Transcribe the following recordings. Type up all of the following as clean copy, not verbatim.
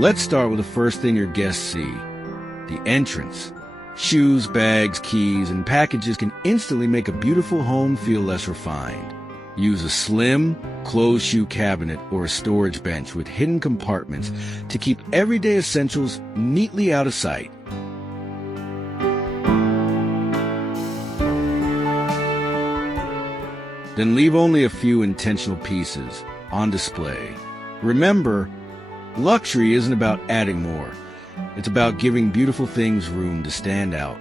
Let's start with the first thing your guests see, the entrance. Shoes, bags, keys, and packages can instantly make a beautiful home feel less refined. Use a slim, closed shoe cabinet or a storage bench with hidden compartments to keep everyday essentials neatly out of sight. Then leave only a few intentional pieces on display. Remember, luxury isn't about adding more. It's about giving beautiful things room to stand out.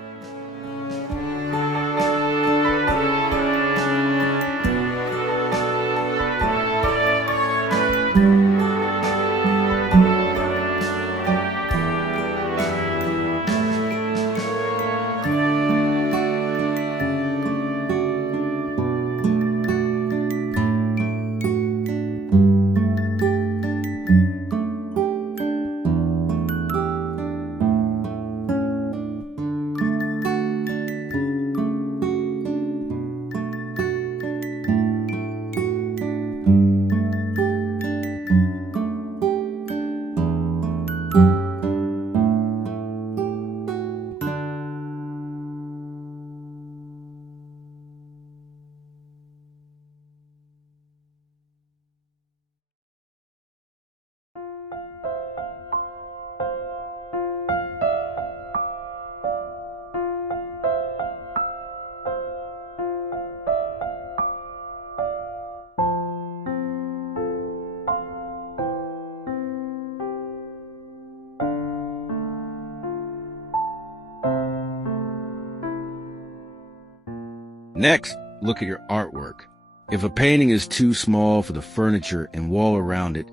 Next, look at your artwork. If a painting is too small for the furniture and wall around it,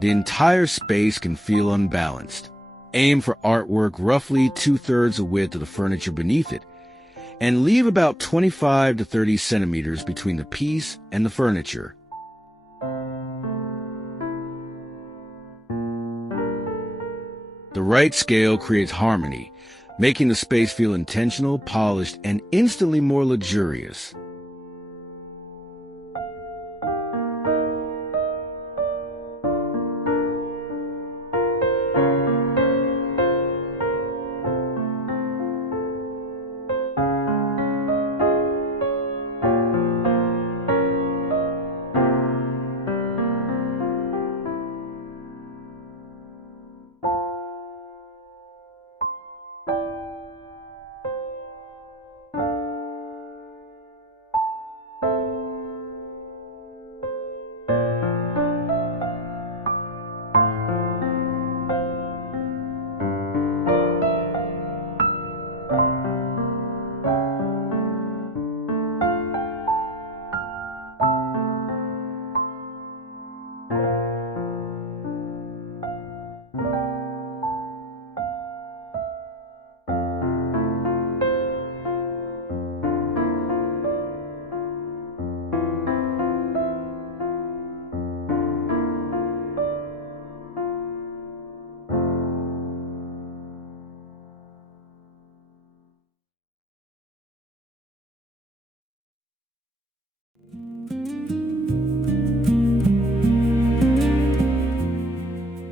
the entire space can feel unbalanced. Aim for artwork roughly 2/3 the width of the furniture beneath it, and leave about 25 to 30 centimeters between the piece and the furniture. The right scale creates harmony, making the space feel intentional, polished, and instantly more luxurious.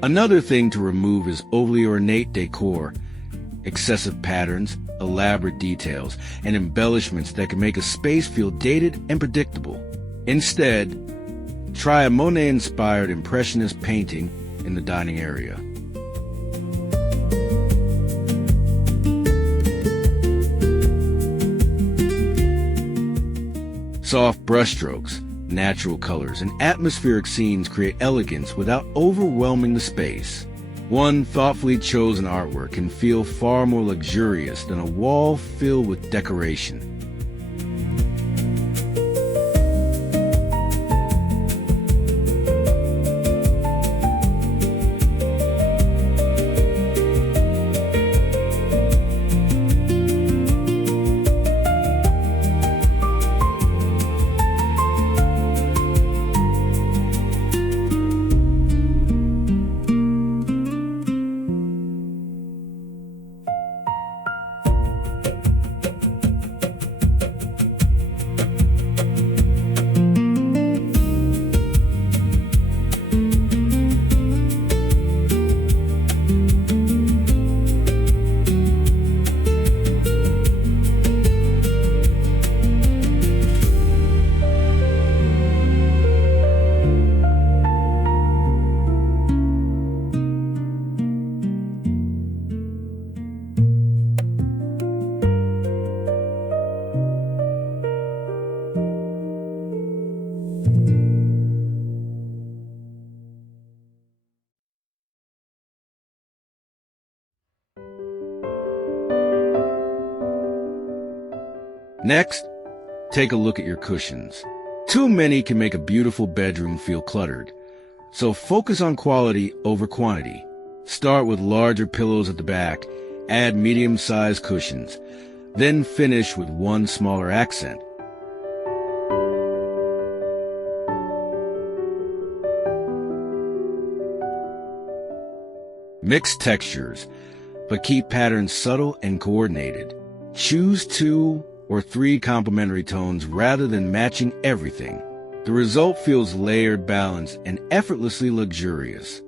Another thing to remove is overly ornate decor, excessive patterns, elaborate details, and embellishments that can make a space feel dated and predictable. Instead, try a Monet-inspired Impressionist painting in the dining area. Soft brushstrokes, natural colors, and atmospheric scenes create elegance without overwhelming the space. One thoughtfully chosen artwork can feel far more luxurious than a wall filled with decoration. Next, take a look at your cushions. Too many can make a beautiful bedroom feel cluttered, so focus on quality over quantity. Start with larger pillows at the back, add medium-sized cushions, then finish with one smaller accent. Mix textures, but keep patterns subtle and coordinated. Choose 2 or 3 complementary tones rather than matching everything. The result feels layered, balanced, and effortlessly luxurious.